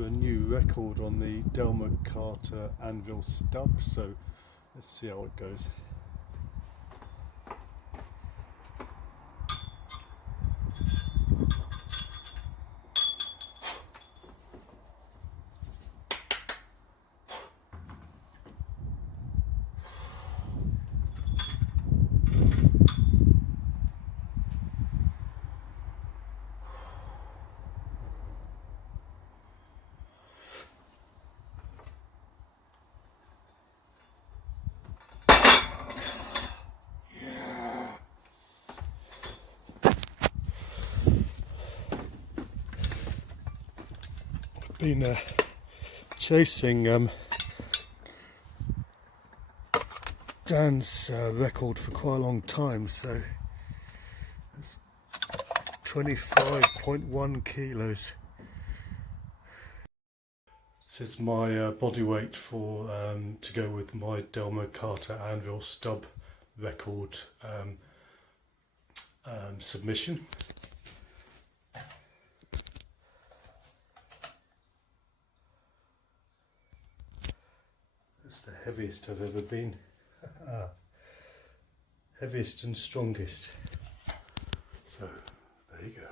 for a new record on the Delmer Carter Anvil Stub, so let's see how it goes. Been chasing Dan's record for quite a long time, so it's 25.1 kilos. This is my body weight for to go with my Delmer Carter Anvil Stub record submission. It's the heaviest I've ever been. Heaviest and strongest. So there you go.